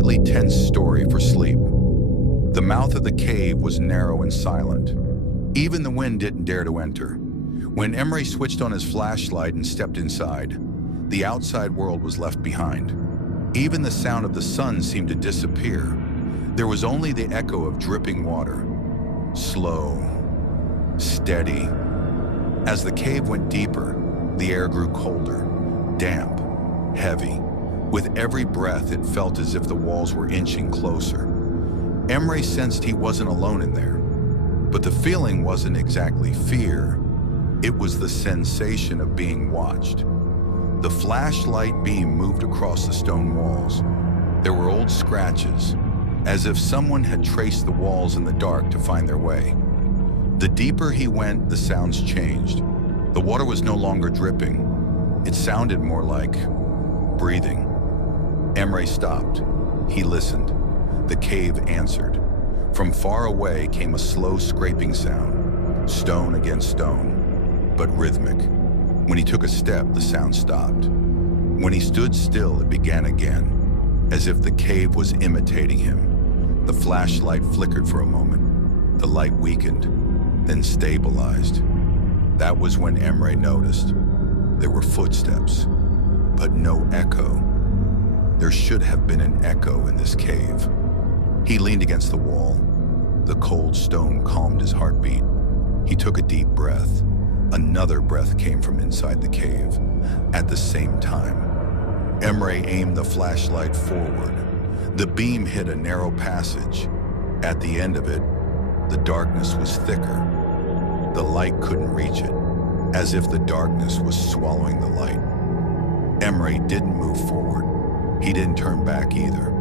slightly tense story for sleep. The mouth of the cave was narrow and silent. Even the wind didn't dare to enter. When Emre switched on his flashlight and stepped inside, the outside world was left behind. Even the sound of the sun seemed to disappear. There was only the echo of dripping water. Slow, steady. As the cave went deeper, the air grew colder, damp, heavy. With every breath, it felt as if the walls were inching closer. Emre sensed he wasn't alone in there. But the feeling wasn't exactly fear. It was the sensation of being watched. The flashlight beam moved across the stone walls. There were old scratches, as if someone had traced the walls in the dark to find their way. The deeper he went, the sounds changed. The water was no longer dripping. It sounded more like breathing. Emre stopped. He listened. The cave answered. From far away came a slow scraping sound, stone against stone, but rhythmic. When he took a step, the sound stopped. When he stood still, it began again, as if the cave was imitating him. The flashlight flickered for a moment. The light weakened, then stabilized. That was when Emre noticed. There were footsteps, but no echo. There should have been an echo in this cave. He leaned against the wall. The cold stone calmed his heartbeat. He took a deep breath. Another breath came from inside the cave. At the same time, Emre aimed the flashlight forward. The beam hit a narrow passage. At the end of it, the darkness was thicker. The light couldn't reach it, as if the darkness was swallowing the light. Emre didn't move forward. He didn't turn back either.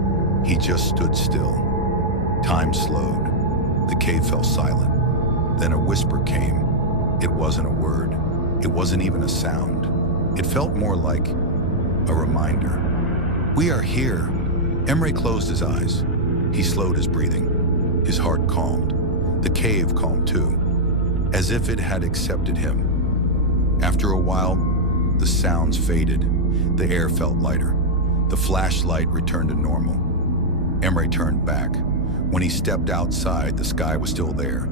He just stood still. Time slowed. The cave fell silent. Then a whisper came. It wasn't a word. It wasn't even a sound. It felt more like a reminder. We are here. Emre closed his eyes. He slowed his breathing. His heart calmed. The cave calmed too, as if it had accepted him. After a while, the sounds faded. The air felt lighter. The flashlight returned to normal. Emre turned back. When he stepped outside, the sky was still there.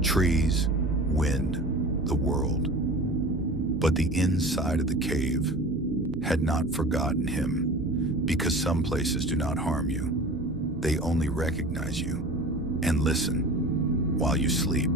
Trees, wind, the world. But the inside of the cave had not forgotten him, because some places do not harm you. They only recognize you and listen while you sleep.